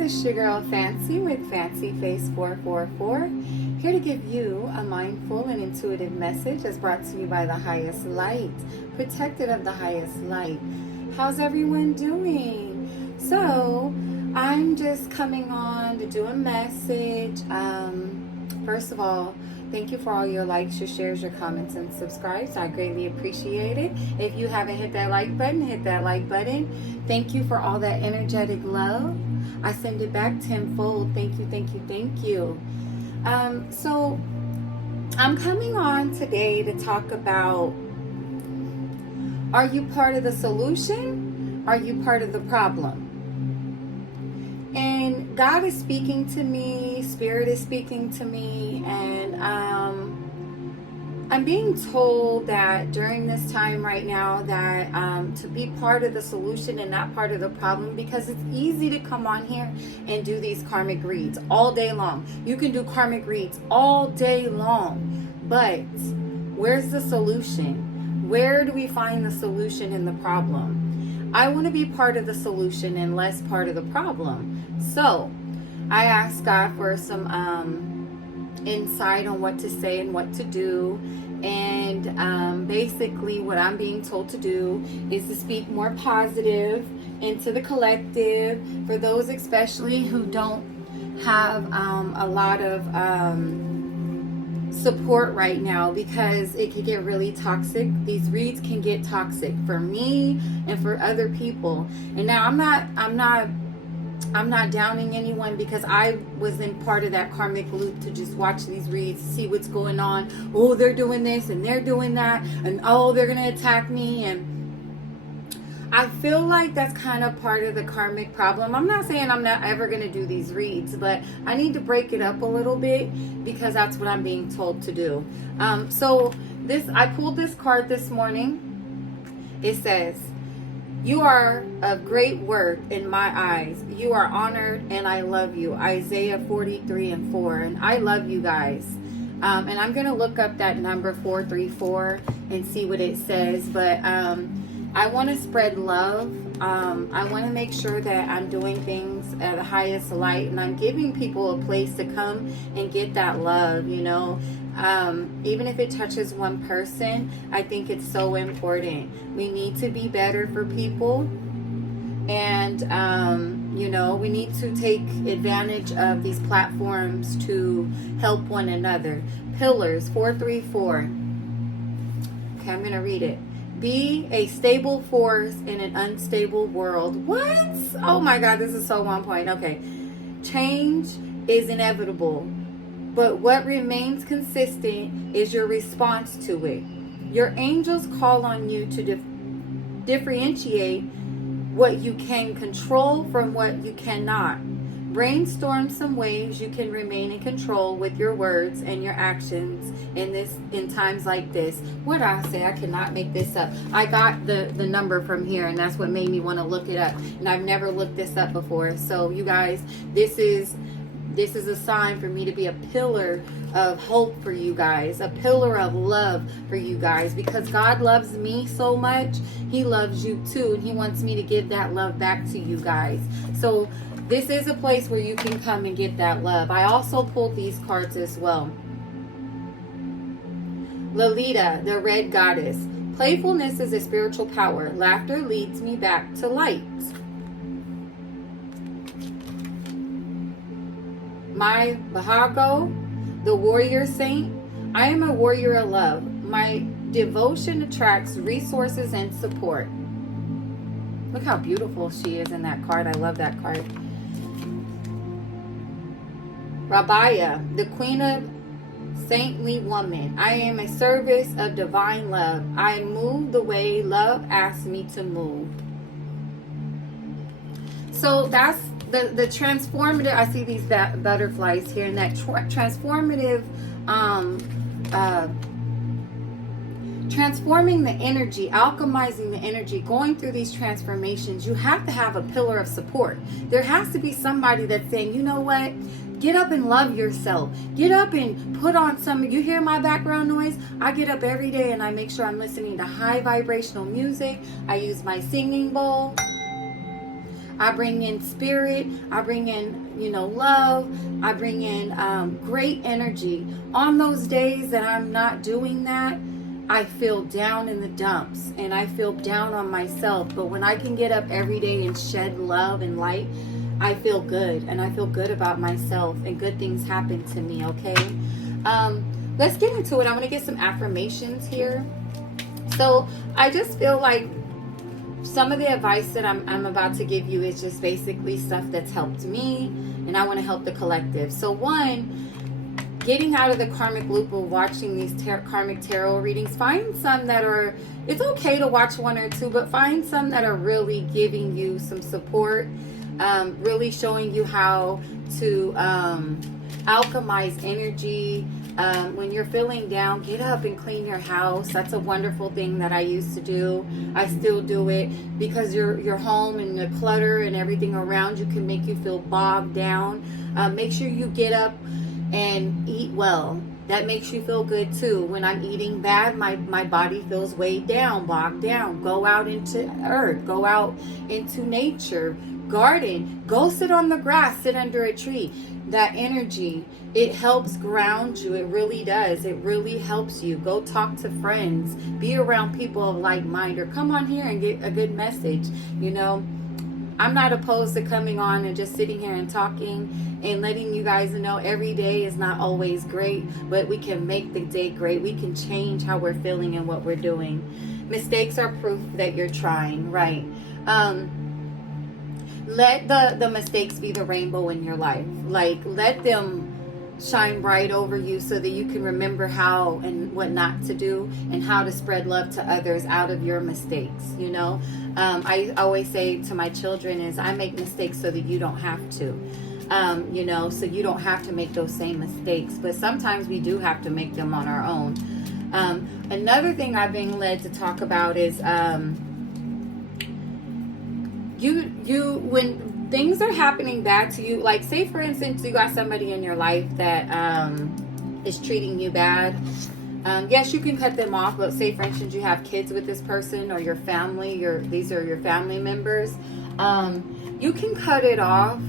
it's your girl Fancy with Fancy Face 444, here to give you a mindful and intuitive message that's brought to you by the highest light, protected of the highest light. How's everyone doing? So, I'm just coming on to do a message. First of all, thank you for all your likes, your shares, your comments, and subscribes. I greatly appreciate it. If you haven't hit that like button, hit that like button. Thank you for all that energetic love. I send it back tenfold. Thank you, thank you, thank you. So I'm coming on today to talk about, are you part of the solution? Are you part of the problem? And God is speaking to me, Spirit is speaking to me, and I'm being told that during this time right now that to be part of the solution and not part of the problem, because it's easy to come on here and do these karmic reads all day long. You can do karmic reads all day long, but where's the solution? Where do we find the solution in the problem? I want to be part of the solution and less part of the problem. So I asked God for some insight on what to say and what to do. And basically what I'm being told to do is to speak more positive into the collective, for those especially who don't have a lot of support right now, because it can get really toxic. These reads can get toxic for me and for other people. And now I'm not downing anyone, because I was in part of that karmic loop to just watch these reads, see what's going on. Oh, they're doing this and they're doing that, and oh, they're gonna attack me. And I feel like that's kind of part of the karmic problem. I'm not saying I'm not ever going to do these reads, but I need to break it up a little bit, because that's what I'm being told to do. So I pulled this card this morning. It says, "You are of great worth in my eyes. You are honored and I love you." Isaiah 43:4. And I love you guys. And I'm going to look up that number 434 and see what it says. But I want to spread love. I want to make sure that I'm doing things at the highest light, and I'm giving people a place to come and get that love, you know. Even if it touches one person, I think it's so important. We need to be better for people, and you know, we need to take advantage of these platforms to help one another. Pillars 434. Okay, I'm gonna read it. Be a stable force in an unstable world. What? Oh my God, this is so on point. Okay. Change is inevitable, but what remains consistent is your response to it. Your angels call on you to differentiate what you can control from what you cannot. Brainstorm some ways you can remain in control with your words and your actions in times like this. What I say, I cannot make this up. I got the number from here, and that's what made me want to look it up. And I've never looked this up before. So you guys, this is a sign for me to be a pillar of hope for you guys, a pillar of love for you guys, because God loves me so much. He loves you too, and he wants me to give that love back to you guys. So this is a place where you can come and get that love. I also pulled these cards as well. Lolita, the red goddess. Playfulness is a spiritual power. Laughter leads me back to light. My Bahago, the warrior saint. I am a warrior of love. My devotion attracts resources and support. Look how beautiful she is in that card. I love that card. Rabaya, the queen of saintly woman. I am a service of divine love. I move the way love asks me to move. So that's the transformative. I see these butterflies here, and that transformative transforming the energy, alchemizing the energy, going through these transformations. You have to have a pillar of support. There has to be somebody that's saying, you know what, get up and love yourself. Get up and put on some, you hear my background noise? I get up every day and I make sure I'm listening to high vibrational music. I use my singing bowl. I bring in spirit. I bring in, love. I bring in great energy. On those days that I'm not doing that, I feel down in the dumps and I feel down on myself. But when I can get up every day and shed love and light, I feel good, and I feel good about myself, and good things happen to me, okay? Let's get into it. I'm going to get some affirmations here. So I just feel like some of the advice that I'm about to give you is just basically stuff that's helped me, and I want to help the collective. So one, getting out of the karmic loop of watching these karmic tarot readings, find some that are, it's okay to watch one or two, but find some that are really giving you some support, really showing you how to alchemize energy. When you're feeling down, get up and clean your house. That's a wonderful thing that I used to do. I still do it, because your home and the clutter and everything around you can make you feel bogged down. Make sure you get up and eat well. That makes you feel good too. When I'm eating bad, my body feels weighed down, bogged down. Go out into earth, go out into nature, garden, go sit on the grass, sit under a tree. That energy, it helps ground you. It really does. It really helps you. Go talk to friends, be around people of like mind, or come on here and get a good message. I'm not opposed to coming on and just sitting here and talking and letting you guys know every day is not always great, but we can make the day great. We can change how we're feeling and what we're doing. Mistakes are proof that you're trying, right? Let the mistakes be the rainbow in your life. Like, let them shine bright over you so that you can remember how and what not to do, and how to spread love to others out of your mistakes. I always say to my children is, I make mistakes so that you don't have to. So you don't have to make those same mistakes. But sometimes we do have to make them on our own. Another thing I've been led to talk about is when things are happening bad to you, like say for instance you got somebody in your life that is treating you bad. Yes, you can cut them off, but say for instance you have kids with this person, or your family, these are your family members. You can cut it off,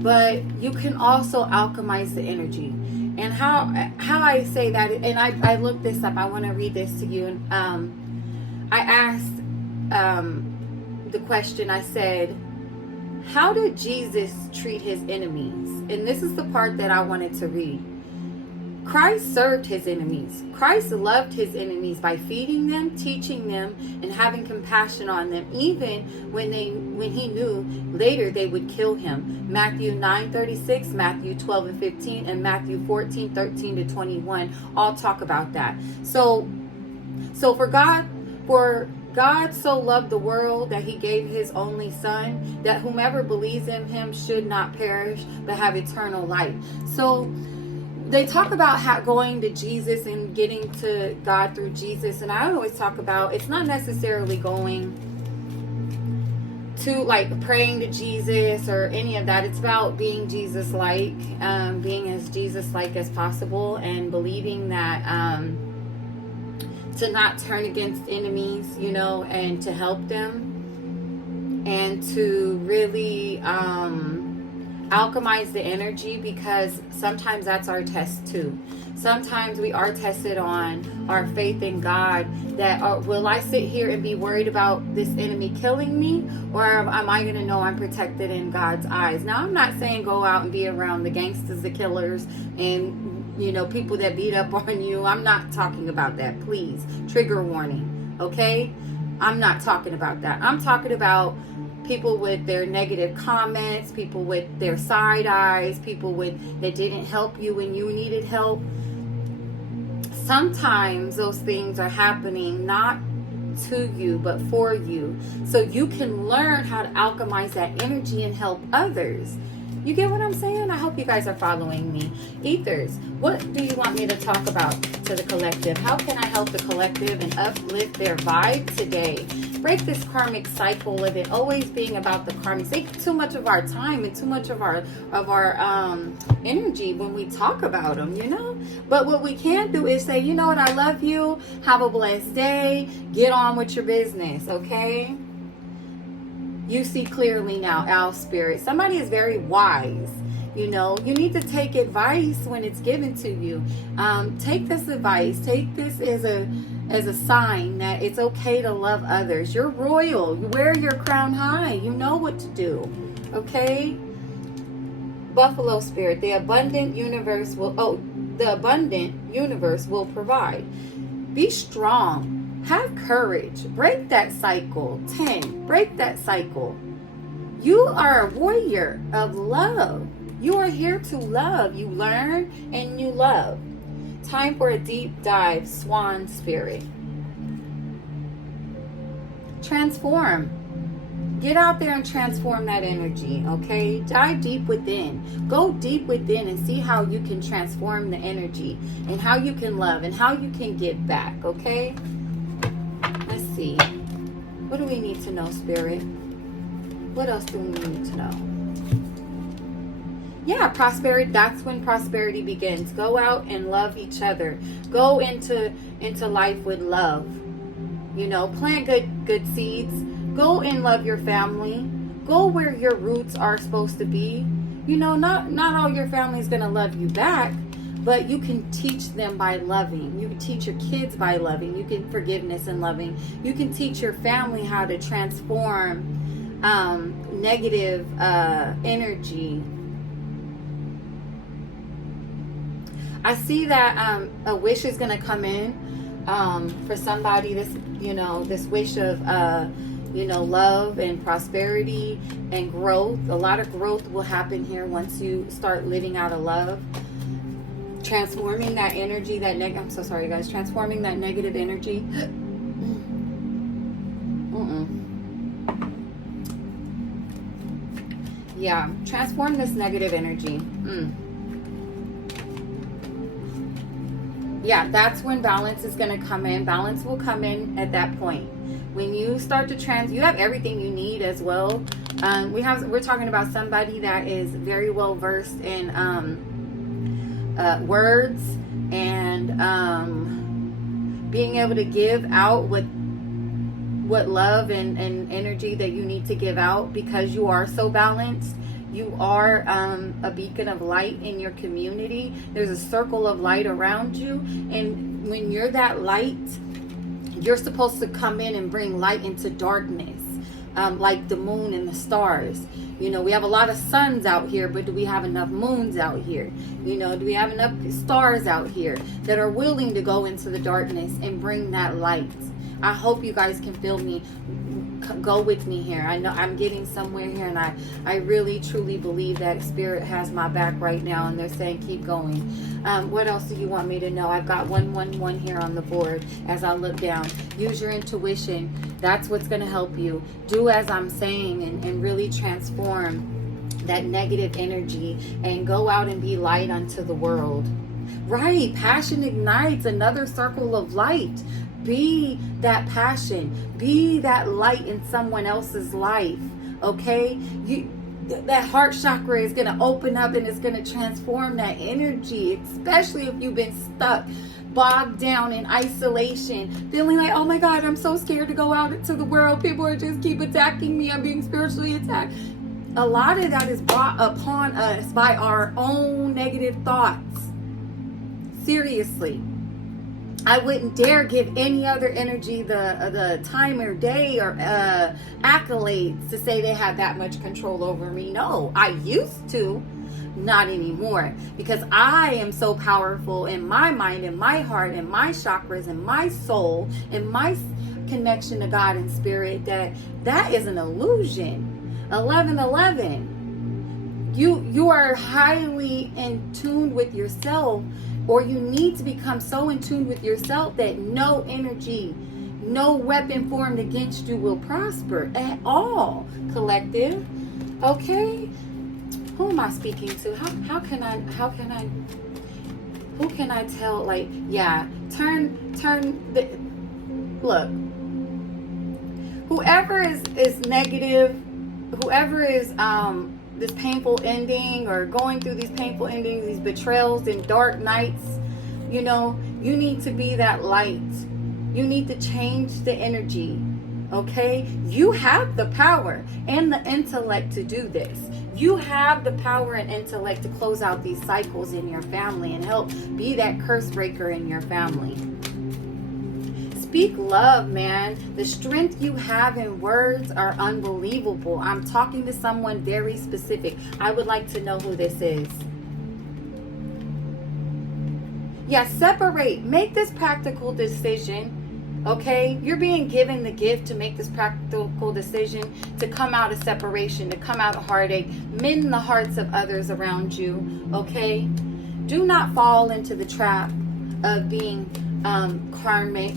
but you can also alchemize the energy. And how I say that, and I looked this up. I want to read this to you. And I asked the question. I said, how did Jesus treat his enemies? And this is the part that I wanted to read. Christ served his enemies. Christ loved his enemies by feeding them, teaching them, and having compassion on them, even when he knew later they would kill him. Matthew 9:36, Matthew 12:15, and Matthew 14:13-21 all talk about that. So for God so loved the world that he gave his only son, that whomever believes in him should not perish but have eternal life. So they talk about going to Jesus and getting to God through Jesus. And I always talk about, it's not necessarily going to like praying to Jesus or any of that. It's about being Jesus-like, being as Jesus-like as possible, and believing that to not turn against enemies, and to help them, and to really alchemize the energy, because sometimes that's our test too. Sometimes we are tested on our faith in God, that will I sit here and be worried about this enemy killing me, or am I going to know I'm protected in God's eyes? Now, I'm not saying go out and be around the gangsters, the killers, and people that beat up on you. I'm not talking about that, please. Trigger warning, okay? I'm not talking about that. I'm talking about people with their negative comments, people with their side eyes, people that didn't help you when you needed help. Sometimes those things are happening not to you, but for you. So you can learn how to alchemize that energy and help others. You get what I'm saying? I hope you guys are following me. Ethers, what do you want me to talk about to the collective? How can I help the collective and uplift their vibe today? Break this karmic cycle of it always being about the karmics. They take too much of our time and too much of our energy when we talk about them, But what we can do is say, you know what, I love you. Have a blessed day. Get on with your business, okay? You see clearly now, Owl Spirit. Somebody is very wise. You know, you need to take advice when it's given to you. Take this advice. Take this as a sign that it's okay to love others. You're royal. You wear your crown high. You know what to do. Okay? Buffalo Spirit. The abundant universe will provide. Be strong. Have courage. Break that cycle. 10. Break that cycle. You are a warrior of love. You are here to love. You learn and you love. Time for a deep dive, Swan Spirit. Transform. Get out there and transform that energy, okay? Dive deep within. Go deep within and see how you can transform the energy and how you can love and how you can give back, okay? Let's see. What do we need to know, Spirit? What else do we need to know? Yeah, prosperity. That's when prosperity begins. Go out and love each other. Go into life with love. You know, plant good seeds. Go and love your family. Go where your roots are supposed to be. You know, not all your family is going to love you back, but you can teach them by loving. You can teach your kids by loving. You can forgiveness and loving. You can teach your family how to transform negative energy. I see that a wish is going to come in for somebody. This wish of love and prosperity and growth. A lot of growth will happen here once you start living out of love. Transforming that energy, I'm so sorry, guys. Transforming that negative energy. Yeah, transform this negative energy. Yeah, that's when balance is going to come in. Balance will come in at that point. When you start to you have everything you need as well. We're talking about somebody that is very well versed in words and being able to give out what love and energy that you need to give out, because you are so balanced. You are a beacon of light in your community. There's a circle of light around you. And when you're that light, you're supposed to come in and bring light into darkness, like the moon and the stars. You know, we have a lot of suns out here, but do we have enough moons out here? You know, do we have enough stars out here that are willing to go into the darkness and bring that light? I hope you guys can feel me. Go with me here. I know I'm getting somewhere here, and I really truly believe that Spirit has my back right now, and they're saying keep going. What else do you want me to know? I've got 111 here on the board as I look down. Use your intuition. That's what's going to help you. Do as I'm saying and really transform that negative energy and go out and be light unto the world. Right. Passion ignites, another circle of light. Be that passion. Be that light in someone else's life. Okay? That heart chakra is going to open up and it's going to transform that energy, especially if you've been stuck, bogged down in isolation, feeling like, oh my God, I'm so scared to go out into the world. People are just keep attacking me. I'm being spiritually attacked. A lot of that is brought upon us by our own negative thoughts. Seriously. I wouldn't dare give any other energy the time or day or accolades to say they have that much control over me. No, I used to, not anymore, because I am so powerful in my mind, in my heart, in my chakras, in my soul, in my connection to God and Spirit, that is an illusion. 1111. You are highly in tune with yourself. Or you need to become so in tune with yourself that no energy, no weapon formed against you will prosper at all, collective. Okay? Who am I speaking to? Who can I tell? Like, yeah, look, whoever is negative, whoever is, this painful ending or going through these painful endings, these betrayals and dark nights, you know, you need to be that light. You need to change the energy, Okay? You have the power and the intellect to do this. You have the power and intellect to close out these cycles in your family and help be that curse breaker in your family. Speak love, man. The strength you have in words are unbelievable. I'm talking to someone very specific. I would like to know who this is. Yeah, separate. Make this practical decision. Okay, you're being given the gift to make this practical decision to come out of separation, to come out of heartache, mend the hearts of others around you. Okay, do not fall into the trap of being karmic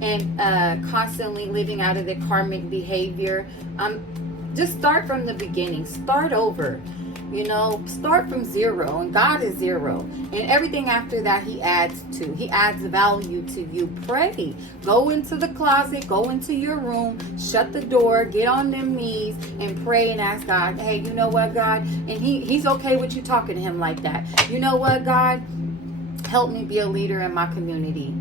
and constantly living out of the karmic behavior. Just start from the beginning. Start over. Start from zero, and God is zero, and everything after that He adds value to you. Pray, go into the closet, go into your room, shut the door, get on them knees and pray and ask God, hey, you know what, God? And he's okay with you talking to Him like that. You know what, God? Help me be a leader in my community.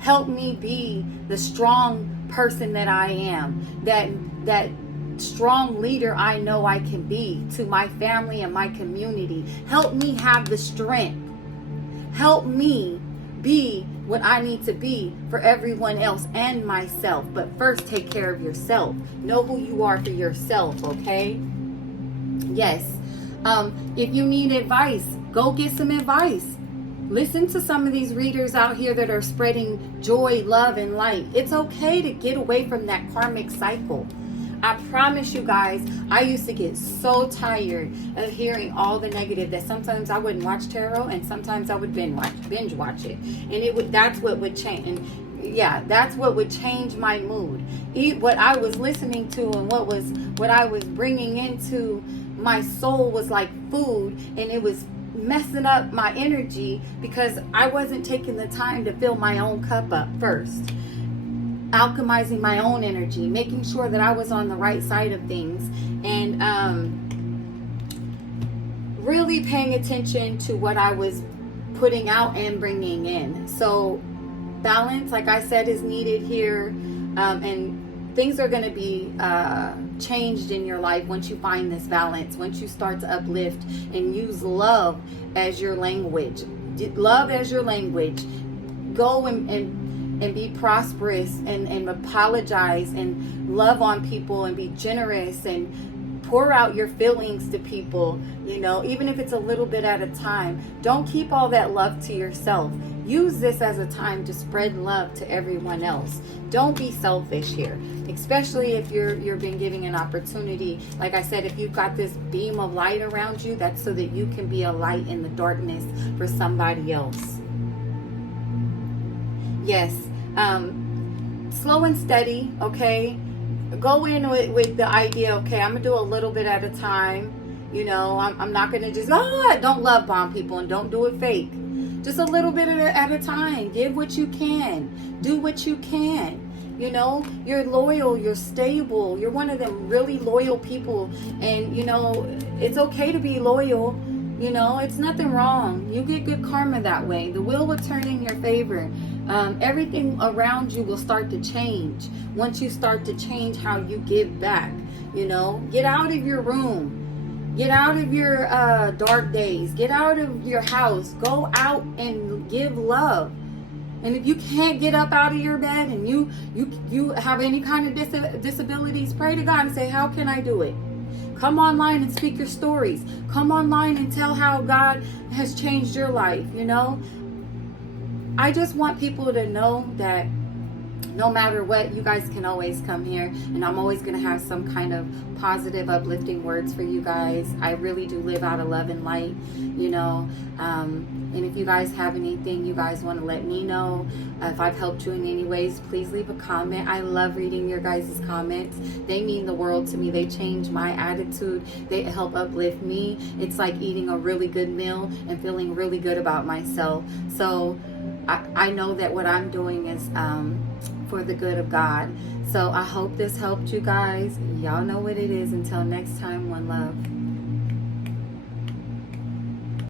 Help me be the strong person that I am, that strong leader I know I can be to my family and my community. Help me have the strength. Help me be what I need to be for everyone else and myself. But first, take care of yourself. Know who you are for yourself, okay? Yes. If you need advice, go get some advice. Listen to some of these readers out here that are spreading joy, love, and light. It's okay to get away from that karmic cycle. I promise you guys, I used to get so tired of hearing all the negative that sometimes I wouldn't watch tarot and sometimes I would binge watch it. And that's what would change. And yeah, that's what would change my mood. What I was listening to and what I was bringing into my soul was like food, and it was messing up my energy because I wasn't taking the time to fill my own cup up first. Alchemizing my own energy, making sure that I was on the right side of things, and really paying attention to what I was putting out and bringing in. So balance, like I said, is needed here, and things are going to be changed in your life once you find this balance, once you start to uplift and use love as your language. Love as your language. Go and be prosperous and apologize and love on people and be generous and pour out your feelings to people, even if it's a little bit at a time. Don't keep all that love to yourself. Use this as a time to spread love to everyone else. Don't be selfish here, especially if you're being given an opportunity. Like I said, if you've got this beam of light around you, that's so that you can be a light in the darkness for somebody else. Yes. Slow and steady, okay? Go in with the idea, okay, I'm going to do a little bit at a time. I'm not going to just, don't love bomb people and don't do it fake. Just a little bit at a time. Give what you can. Do what you can. You're loyal, you're stable. You're one of them really loyal people. And, it's okay to be loyal. It's nothing wrong. You get good karma that way. The wheel will turn in your favor. Everything around you will start to change once you start to change how you give back. Get out of your room. Get out of your dark days. Get out of your house. Go out and give love. And if you can't get up out of your bed and you have any kind of disabilities, pray to God and say, how can I do it? Come online and speak your stories. Come online and tell how God has changed your life, I just want people to know that no matter what, you guys can always come here, and I'm always going to have some kind of positive, uplifting words for you guys. I really do live out of love and light, and if you guys have anything you guys want to let me know, if I've helped you in any ways, please leave a comment. I love reading your guys' comments. They mean the world to me. They change my attitude. They help uplift me. It's like eating a really good meal and feeling really good about myself. So I know that what I'm doing is for the good of God. So I hope this helped you guys. Y'all know what it is. Until next time, one love.